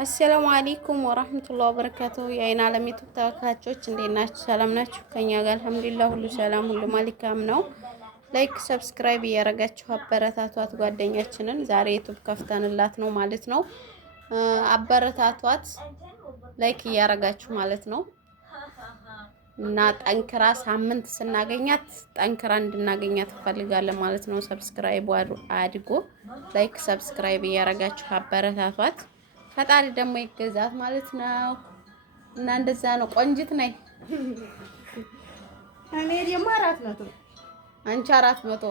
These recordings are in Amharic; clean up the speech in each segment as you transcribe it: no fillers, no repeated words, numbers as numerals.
አሰላሙ አለይኩም ወራህመቱላሂ ወበረካቱሁ። የአይን አለም ዩቲዩብ ተመልካቾች እንዴት ናችሁ? ሰላም ናችሁ? ከኛ ጋር አልሐምዱሊላህ ሁሉ ሰላም ሁሉ መልካም ነው። ላይክ ሰብስክራይብ እያረጋችሁ አበረታቷት ጓደኛችንን። ዛሬ ዩቲዩብ ከፍተንላት ነው ማለት ነው። አበረታቷት ላይክ እያረጋችሁ ማለት ነው። እና ጠንክራ ሳምንት ስናገኛት ጠንክራ እንድናገኛት እንፈልጋለን ማለት ነው። ሰብስክራይብ አድጎ ላይክ ሰብስክራይብ እያረጋችሁ አበረታቷት። ፈጣሪ ደግሞ ይገዛት ማለት ነው። እና እንደዛ ነው። ቆንጅት ነኝ እኔ ደግሞ 400 አንቺ 400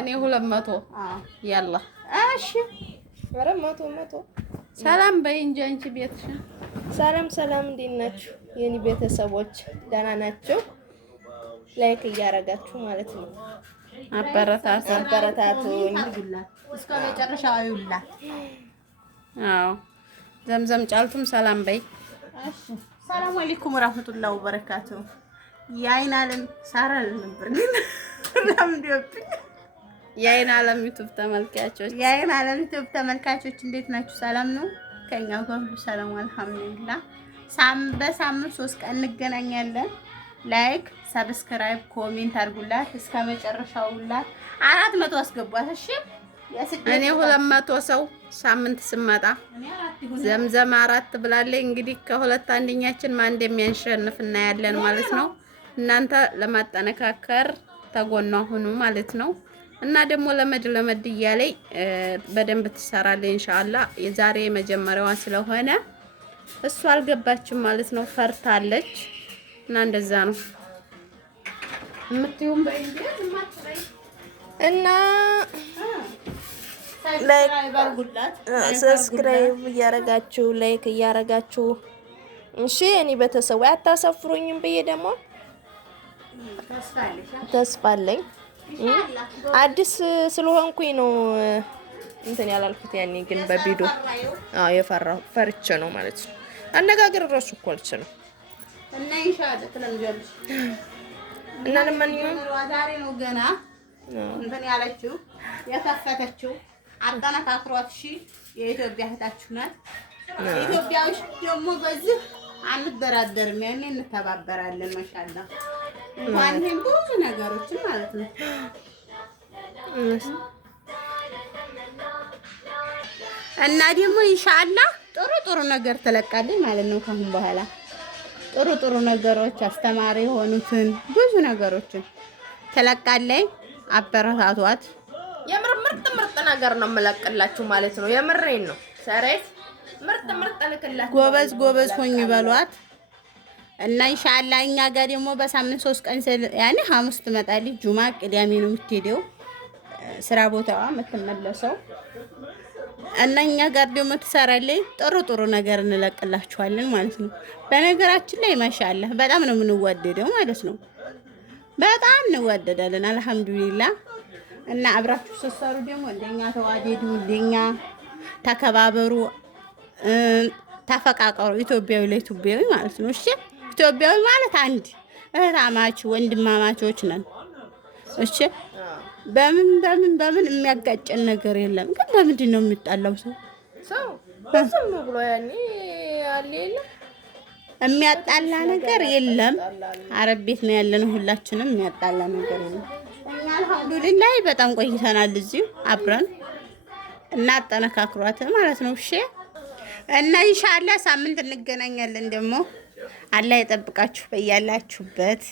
እኔ 200 ያላ እሺ 400 ሰላም በይ እንጂ አንቺ ቤትሽን ሰላም እንዴት ናችሁ የኔ ቤተሰቦች? ደህና ናችሁ? ላይክ እያረጋችሁ ማለት ነው። አበረታቱኝ እስከ መጨረሻው አይውላ። አዎ ዘምዘም ጫልቱም ሰላም በይ። እሺ ሰላም አለይኩም ወራህመቱላሂ ወበረካቱ። የአይን አለም ሳራ ነበር ግን ለምንድነው የአይን አለም ዩቲዩብ ተመልካቾች ተመልካቾች እንዴት ናችሁ? ሰላም ነው? ከኛ ጋር ሁሉ ሰላም አልሐምዱሊላህ። በሳምንት 3 ቀን እንገናኛለን። ላይክ ሰብስክራይብ ኮሜንት አድርጉላት እስከ መጨረሻው ሁላት 400 አስገቧት። እሺ እኔ 200 ሰው ሳምንት ስመጣ ዘምዘም 4 ብላለች። እንግዲህ ከሁለት አንደኛችን ማን እንደሚያሸንፍ እናያለን ማለት ነው። እናንተ ለማጠነካከር ተጎኗ ሁኑ ማለት ነው። እና ደግሞ ለመድ እያለኝ በደንብ ትሰራለች ኢንሻአላህ። የዛሬ መጀመሪያዋ ስለሆነ እሷ አልገባችም ማለት ነው፣ ፈርታለች። እና እንደዛ ነው የምትዩም በእንግሊዝ ማጥረይ እና ሰብስክራይብ እያረጋችሁ ላይክ እያረጋችሁ እሺ። እኔ ቤተሰብ አታሰፍሩኝም ብዬ ደግሞ ተስፋ አለኝ። አዲስ ስለሆንኩኝ ነው እንትን ያላልኩት። ያኔ ግን በቪዲዮ ፈርቼ ነው ማለት ነው። አነጋገር እራሱ እኮ አልችልም። እና ኢንሻአላህ ትለምጃለሽ። እና ለማንኛውም ዛሬ ነው ገና እንትን ያለችው የከፈተችው። አጠናክሯት እሺ። የኢትዮጵያ እህታችሁ ናት። ኢትዮጵያዎች ደግሞ በዚህ አንደራደርም፣ ያኔ እንተባበራለን። ማሻአላህ እንኳን ይሄን ብዙ ነገሮችን ማለት ነው። እና ደግሞ ኢንሻአላህ ጥሩ ነገር ትለቃለች ማለት ነው። ካሁን በኋላ ጥሩ ነገሮች አስተማሪ የሆኑትን ብዙ ነገሮችን ትለቃለች። አበረታቷት። የምር ምርጥ ነገር ነው የምለቅላችሁ ማለት ነው። የምሬን ነው። ሰሬት ምርጥ ልክላችሁ። ጎበዝ ሆኝ በሏት። እና ኢንሻአላህ እኛ ጋር ደግሞ በሳምንት 3 ቀን ያኔ ሐሙስ ትመጣለች፣ ጁማ ቅዳሜ ነው የምትሄደው ስራ ቦታዋ የምትመለሰው። እና እኛ ጋር ደግሞ ትሰራለች። ጥሩ ነገር እንለቅላችኋለን ማለት ነው። በነገራችን ላይ ማሻአላህ በጣም ነው የምንዋደደው ማለት ነው። በጣም እንዋደዳለን አልሐምዱሊላህ። እና አብራችሁ ስትሰሩ ደግሞ እንደኛ ተዋደዱ፣ እንደኛ ተከባበሩ፣ ተፈቃቀሩ። ኢትዮጵያዊ ለኢትዮጵያዊ ማለት ነው። እሺ ኢትዮጵያዊ ማለት አንድ እህታማች ወንድማማቾች ነን። እሺ በምን የሚያጋጨን ነገር የለም። ግን ለምንድን ነው የሚጣላው ሰው ዝም ብሎ ያኔ አለለ የሚያጣላ ነገር የለም። አረብ ቤት ነው ያለነው ሁላችንም፣ የሚያጣላ ነገር የለም። እኛ አልሐምዱሊላህ በጣም ቆይተናል እዚሁ አብረን። እና አጠነካክሯት ማለት ነው። እሺ እና ኢንሻአላህ ሳምንት እንገናኛለን። ደግሞ አላህ ይጠብቃችሁ በያላችሁበት።